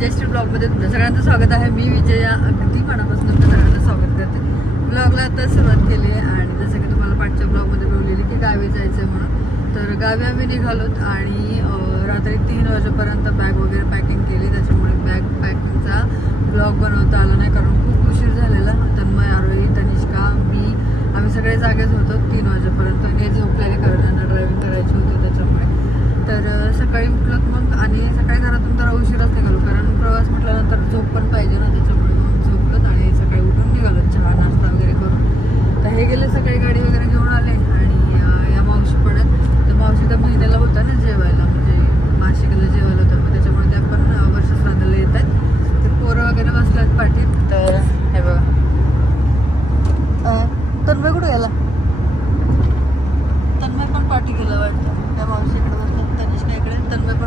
विजयश्री ब्लॉगमध्ये तुमच्या सगळ्यांचं स्वागत आहे. मी विजया अगदी मनापासून तुमच्या सगळ्यांचं स्वागत करते. ब्लॉगला आता सुरुवात केली आहे आणि जसं की तुम्हाला पाठच्या ब्लॉगमध्ये बोललेली की गावी जायचं आहे म्हणून. तर गावी आम्ही निघालोत आणि रात्री तीन वाजेपर्यंत बॅग वगैरे पॅकिंग केली. त्याच्यामुळे बॅग पॅकिंगचा ब्लॉग बनवता आला नाही कारण खूप उशीर झालेला. तन्मय आरोही तनिष्का मी आम्ही सगळे जागेच होतो तीन वाजेपर्यंत. हे झोपल्याने कारण ड्रायव्हिंग करायची होती त्याच्यामुळे. तर सकाळी उठलं मग आणि सकाळी घरातून जरा उशिराच निघालो कारण प्रवास म्हटल्यानंतर झोप पण पाहिजे ना त्याच्यामुळे मग झोपलोत आणि सकाळी उठून निघालो चहा नाश्ता वगैरे करून तर हे गेले सकाळी गाडी वगैरे घेऊन आले आणि अ, या मावशी पण आहेत तर मावशी तर महिन्याला होता ना जेवायला म्हणजे मासिकला जेवायला होतं मग त्याच्यामुळे त्या पण अ, वर्षश्राद्धाला येत आहेत ते पोरं वगैरे बसल्यात पाठीत तर हे बघा अ, तन्मय कुठे गेला तन्मय पण पाठी गेला वाटतं त्या मावशीकडे बसतात तनिष्का इकडे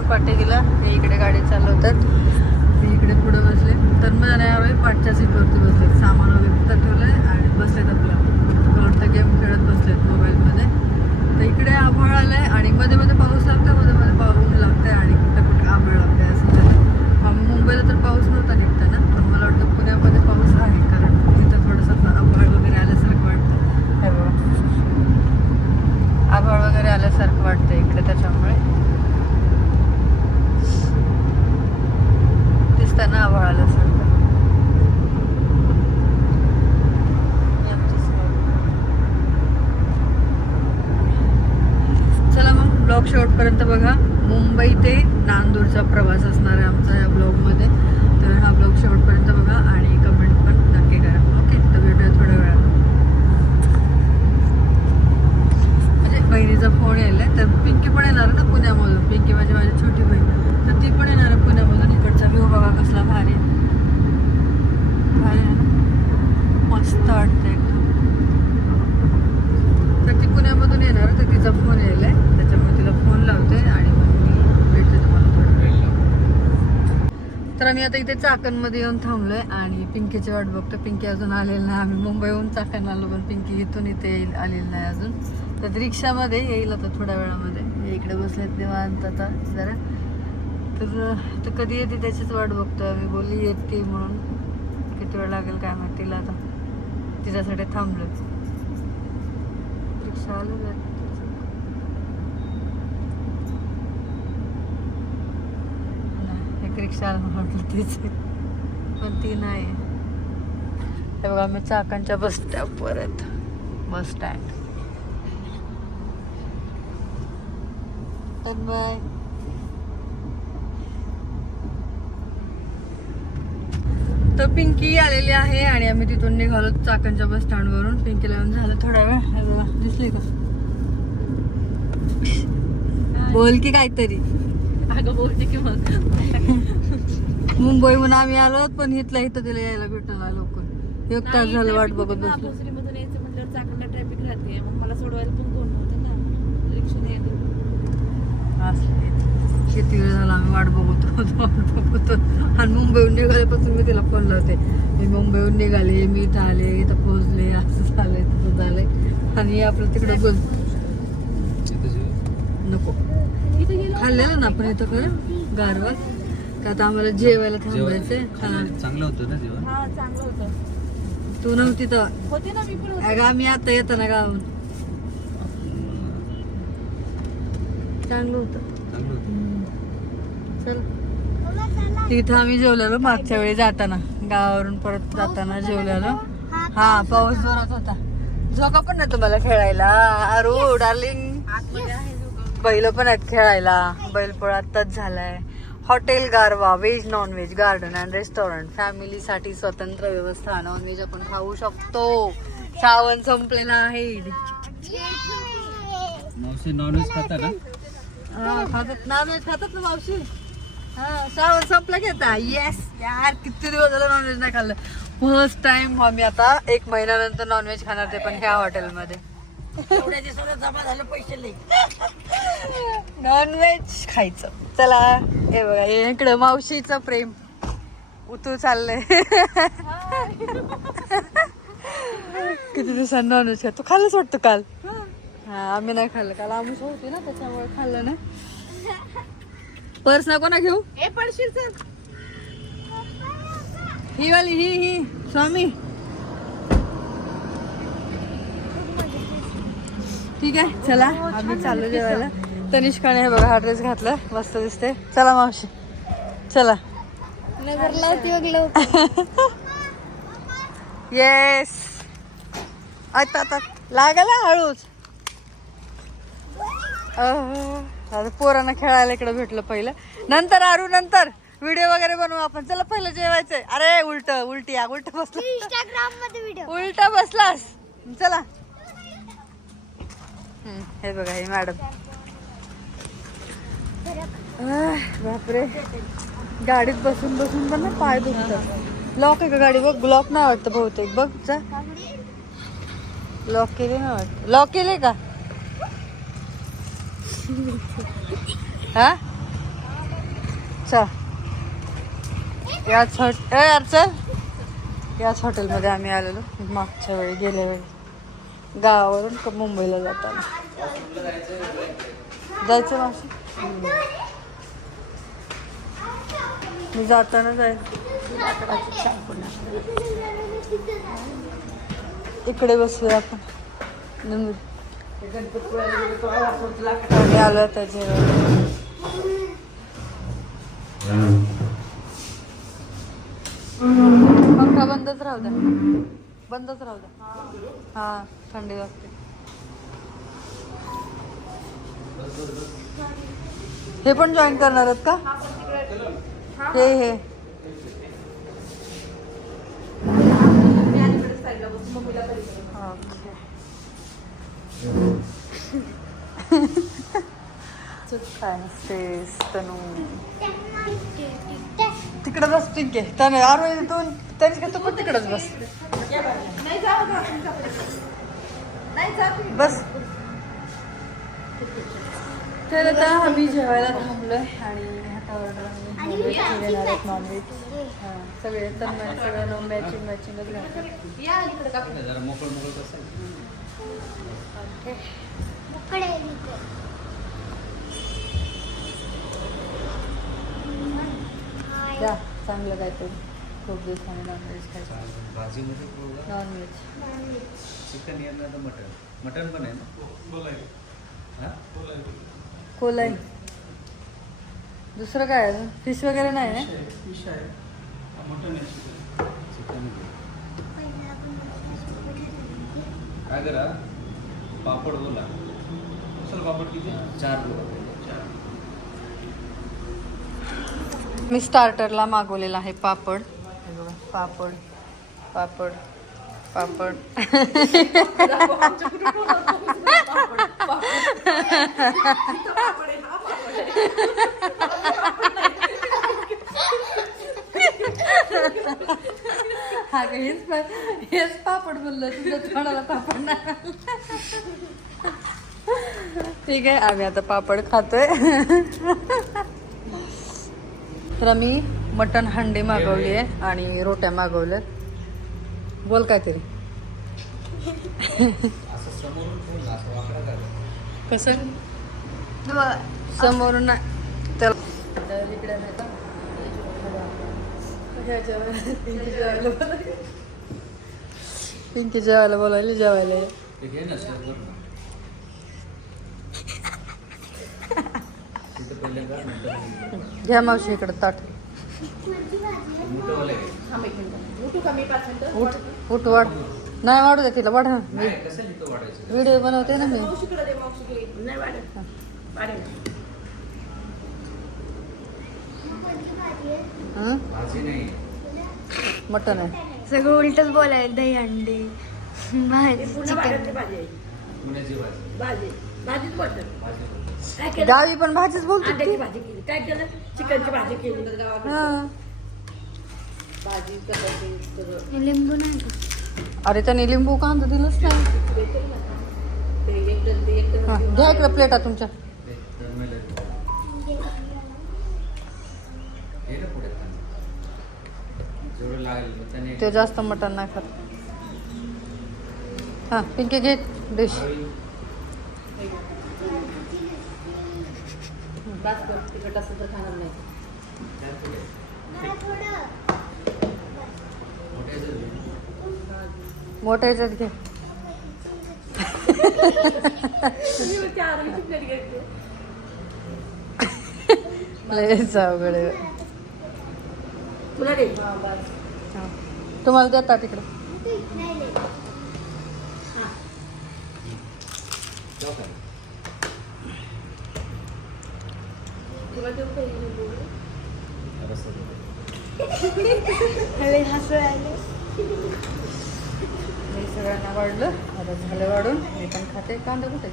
तन्मय पण पाठी हे इकडे गाडी चालवतात. मी इकडे पुढे बसले. तर मग यावेळी पाठच्या सीटवरती बसले. सामान वगैरे तिथं आहे आणि बसलेत आपलं. मला वाटतं गेम खेळत बसलेत मोबाईलमध्ये. तर इकडे आभाळ आहे आणि मध्ये मध्ये पाऊस लागतो मध्ये मध्ये पाऊस आहे आणि कुठं कुठं आभाळ आहे असं झालं मुंबईला तर पाऊस नव्हता निघताना पण मला वाटतं पुण्यामध्ये पाऊस आहे कारण तिथं थोडंसं आभाळ वगैरे आल्यासारखं वाटतं. हे. आभाळ वगैरे आल्यासारखं वाटतं इकडे त्याच्यामुळे. दिसतं ना आभाळ चला मग ब्लॉग शेवटपर्यंत बघा. मुंबई ते नांदूरचा प्रवास असणार आहे आमचा या ब्लॉगमध्ये तर हा ब्लॉग शेवटपर्यंत बघा आणि कमेंट पण नक्की करा. ओके तर भेटूया थोड्या वेळात म्हणजे बहिणीचा फोन यायलाय. तर पिंकी पण येणार ना पुण्यामधून. पिंकी म्हणजे माझी छोटी बहीण. तर ती पण येणार आहे पुण्यामधून इकडचा. व्ह्यू बघा कसला भारी. भारी. मस्त वाटतं एकदम. तर ती पुण्यामधून येणार. तर तिचा फोन यायला आहे त्याच्यामुळे तिला फोन लावते आणि मग मी भेटते तुम्हाला थोडं तर आम्ही आता इथे चाकणमध्ये येऊन थांबलोय आणि पिंकीची वाट बघतो पिंकी अजून आलेली नाही. आम्ही मुंबईहून चाकण आलो पण पिंकी इथून इथे येईल आलेली नाही अजून. तर रिक्षामध्ये येईल आता थोड्या वेळामध्ये. इकडे बसलेत निवांत आता जरा. तर तर कधी येते त्याचीच वाट बघतोय आम्ही. बोलली येते म्हणून. किती वेळ लागेल काय माहिती तिला आता. तिच्यासाठी थांबलो रिक्षा आलेली नाही, एक रिक्षा म्हटलं तीच. पण ती नाही बघा आम्ही चाकांच्या बस स्टॉप परत बस स्टँड बाय तर पिंकी आलेली आहे आणि आम्ही तिथून निघालो चाकणच्या बस स्टँडवरून पिंकीला येऊन झालं थोडा वेळ. हे दिसली का? बोल की काहीतरी. अगं बोलते की मग. मुंबईहून आम्ही आलो पण इथल्या इथं तिला यायला भेटला लवकर. एक तास झालं वाट बघत बसलो. ट्रॅफिक राहते. मग मला सोडवायला पण कोण नव्हतं ना. होते. असले. किती वेळ झाला आम्ही वाट बघत होतो वाट बघत होतो. आणि मुंबईहून निघाल्यापासून मी तिला फोन लावते. मी मुंबईहून निघाले मी इथं आले इथं पोहोचले असं झालंय तसं झालंय. आणि आपलं तिकडं बोल नको. खाल्लेलं ना आपण इथं खरं? गारवा. का आता आम्हाला जेवायला थांबायचंय? हा. चांगलं होतं ना जेवण? हा चांगलं होतं. तू नव्हती तर. होते ना मी पण होते. अगं आम्ही आता येताना गावून चांगलं होतं. चल. तिथं आम्ही जेवलेलो मागच्या वेळी जाताना. गावावरून परत जाताना जेवलेलो. हा पाऊस जोरात होता. झोका पण नाही तुम्हाला खेळायला? अरू डार्लिंग. बैल पण आहेत खेळायला. बैलपोळा आत्ताच झालाय. Hotel Garva veg non veg garden and restaurant फॅमिलीसाठी स्वतंत्र व्यवस्था नॉन व्हेज आपण खाऊ शकतो. श्रावण संपलेला आहे. नॉनव्हेज खाता का हा, खातात. नॉन व्हेज खातात ना मावशी? हा श्रावण संपला की आता. येस यार किती दिवस झालं नॉनव्हेज नाही खाल्लं. फर्स्ट टाइम आम्ही आता एक महिन्यानंतर नॉनव्हेज खाणार ते पण ह्या हॉटेलमध्ये नॉनव्हेज खायचं. चला हे बघा हे इकडं मावशीचं प्रेम. उतू चाललंय. किती दिवसांनी नॉनव्हेज खात. तू खाल्लंच वाटतं काल. हा आम्ही नाही खाल्लं. काल आमुष होती ना त्याच्यामुळे खाल्लं नाही. पर्स नको ना घेऊ. ए पडशील चल ही वाली ही ही. स्वामी. ठीक आहे चला. आम्ही चाललो जेवायला. तनिष्काने हे बघा हा ड्रेस घातला. मस्त दिसते चला मावशी. चला. येस आता आता लागला हळूच. आता पोरांना खेळायला इकडे भेटलं पहिलं. नंतर आरू नंतर. व्हिडिओ वगैरे बनवू आपण. चला पहिलं जेवायचंय. अरे उलट उलटी या उलट बसला इंस्टाग्राममध्ये व्हिडिओ उलटा बसलास. चला. हे बघा हे मॅडम. बापरे. गाडीत बसून बसून पण ना पाय दुखतात. लॉक आहे का गाडी? बघ लॉक नाही वाटतं बहुतेक. बघ जा. लॉक केले नाही वाटतं. लॉक केले का? हा? चल. याच हॉट यार चल याच हॉटेलमध्ये आम्ही आलेलो. मागच्या वेळी गेल्या वेळी. गावावरून का मुंबईला जाताना. जायचं मावशी? मी जाताना जायचं इकडे बसूया आपण. नंतर आम्ही आलो पंखा बंदच राहू द्या. बंदच राहू द्या. हा थंडी वाजते. हे पण जॉईन करणार आहेत का? हे हे. ओके तनू तिकडे बस ठीक आहे. त्याने आरोग्य तू त्यांची का तू पण तिकडेच बस? बस. तर आता आम्ही जेवायला थांबलोय आणि आता ऑर्डर आम्ही नॉनव्हेज घेणार आहेत नॉनव्हेज हां सगळे तर सगळं मॅचिंग मॅचिंगच घालतात द्या चांगलं काहीतरी. खूप दिवसाने नॉनव्हेज खायचं. भाजीमध्ये नॉनव्हेज चिकन येणार तर मटन मटन पण आहे ना? हा? कोलाई. दुसरं काय अजून? फिश वगैरे नाही ना चिकन काय करा? पापड बोला. कशाला पापड किती? चार बोला चार. मी स्टार्टरला मागवलेला आहे पापड. हे बघा पापड पापड पापड. हा का हेच पा- हेच पापड बोललं तुझं तोंडाला पापड नाही. ठीक आहे आम्ही आता पापड खातोय. तर आम्ही मटन हंडी मागवली आहे आणि रोट्या मागवल्यात बोल वाकडा करा कसं समोरून त्याला तर इकडे नाही. का? पिंकी जेवायला बोलायला. जेवायला घ्या मावशी इकडे ताट. उठ उठ वाढ. नाही वाढू दे तिला वाढ. व्हिडिओ बनवते ना मी. हं? भाजी नाही. मटन आहे. सगळं उलटच बोलायला दही अंडी भाजी चिकन. पुण्याची भाजी. भाजी. गावी पण भाजीच बोलतो अंड्याची भाजी केली. काय केलं? चिकनची भाजी केली. हा. भाजी चपाती सगळं. लिंबू नाही का? अरे त्याने लिंबू कांदा दिलंच नाही. ते एक टन ते एक टन हा, घ्या इकडे प्लेटा तुमच्या ते तळमेलं. घे ना पुढे जेवढं लागेल ते जास्त मटण नाही खात हा पिंकी घे डिश असं तर खाणार नाही थोडं मोठ्या ह्याच्यात घे लयच अवघड. तुला हा. तुम्हाला देता तिकडं मी सगळ्यांना वाढलं आता झालं वाढून मी पण खाते कांदा कुठे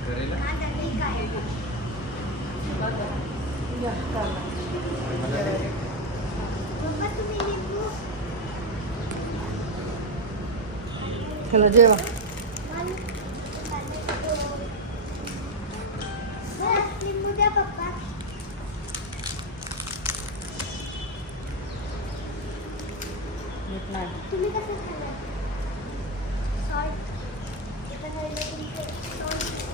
या, कांदा. चला जेवा. मीठ नाही तुम्ही कसं खाल्लं सॉल्ट इथं खाल्लं तुमचं salt.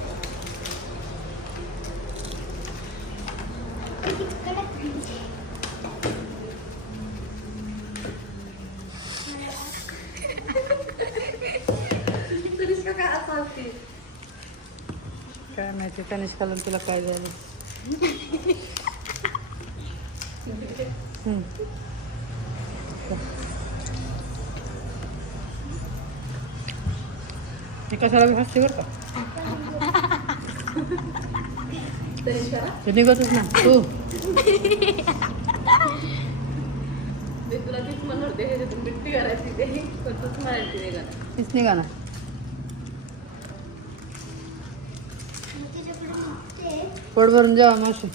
किती कडक खायचे. तरीच का काय असं असते माहिती कनिष्काला तुला काय झालं. हे कशाला हसते बरं का? ते निघतच ना तू. तुला तीच म्हणत होते ह्याच्यातून मिट्टी करायची ते तूच म्हणायची नाही का तीच निघा ना पोट भरून जेवा मावशी.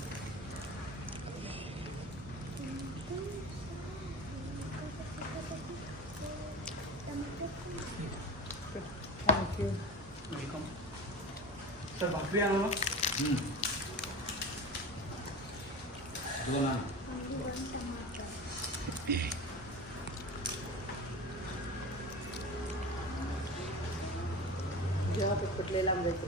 जेव्हा ते फुटले लांब जायचं.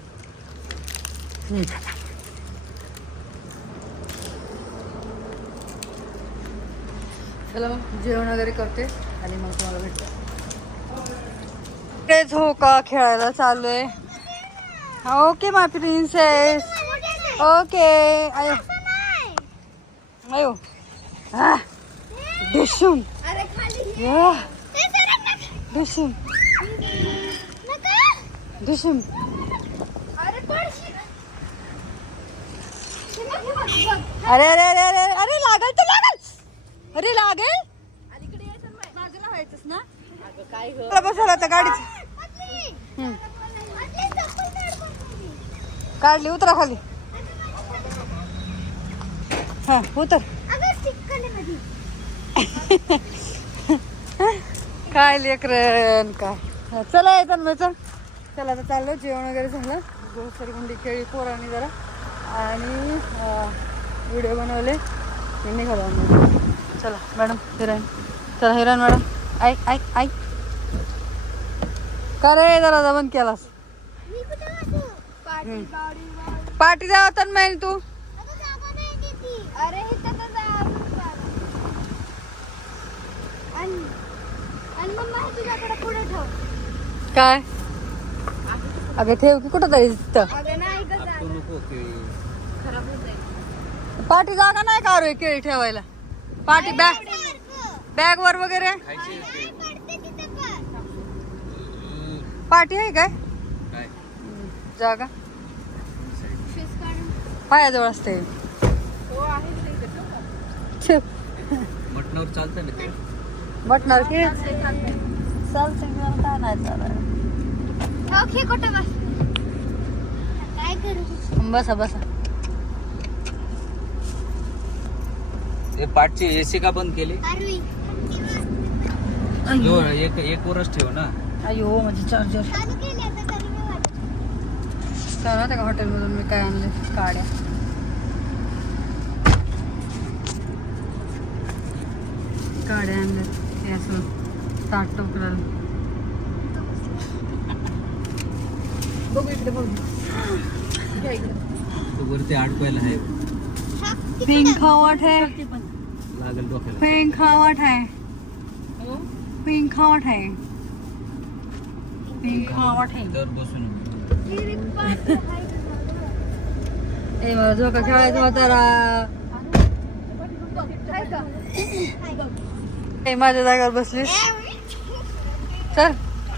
चला मग जेवण वगैरे करते आणि मग तुम्हाला भेटते. तेच हो का खेळायला चालू आहे. ओके माय प्रिन्सेस ओके आयो. आयो. हा. ते. हे हे बघ, बघ. अरे अरे अरे अरे अरे लागल तर लागल अरे लागेल? बाजूला व्हायचंच ना? अगं काय ग? चला बसायला आता गाडीत पतली. हम्म. पतली, चप्पल काढ पतली. काढली उतरा खाली. हा उतर. काय लेकरन काय? हा, चला येतात मग चल. चला आता चाललो जेवण वगैरे झालं. गोसर गुंडी खेळी पोरांनी जरा. आणि व्हिडिओ बनवले. निघालो चला मॅडम हिराईन चला हिराईन मॅडम. ऐक ऐक ऐक. का रे जरा बंद केलास. पार्टी जावं तर नाही तू हे काय? अगं ठेव की कुठं तरी पाठी जागा नाही का रे केळी ठेवायला? पाठी बॅग बॅग वर वगैरे पाठी आहे काय? काय? जागा. पायाजवळ असते. हो इकडं. मटणावर चालतं ना बटणार की. चालते काय नाही चालत. बस? काय करू? बसा. हे पाठची एसी का बंद केली? एक एक वरच ठेव ना. अयो माझी चार्जर चालू केली आता तरी मी वाटत चालू होत्या का हॉटेलमधून मी काय आणले काड्या. काड्या आणल्या हे असं ताट टोकराला बघू इकडे बघू. तो वरती अडकवायला आहे. पिंक खावट है लागेल डोक्याला. पिंक खावट है हो? पिंक खावट है पिंक खावा ठेव तर बसून ए मला झोका खेळायचा होता माझ्या जागेवर बसलीस. चल.